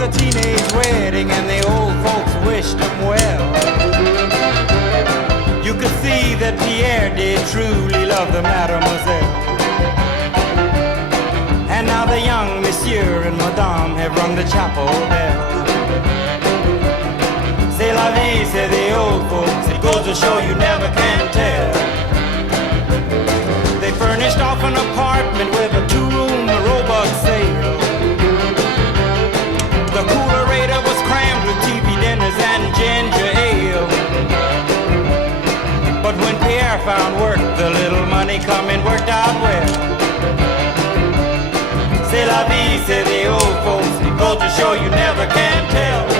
a teenage wedding and the old folks wished him well. You could see that Pierre did truly love the mademoiselle. And now the young monsieur and madame have rung the chapel bell. C'est la vie, say the old folks, it goes to show you never can tell. They furnished off an apartment with a two-room robot sale. The coolerator was crammed with TV dinners and ginger ale. But when Pierre found work, the little money coming worked out well. C'est la vie, say the old folks, it goes to show you never can tell.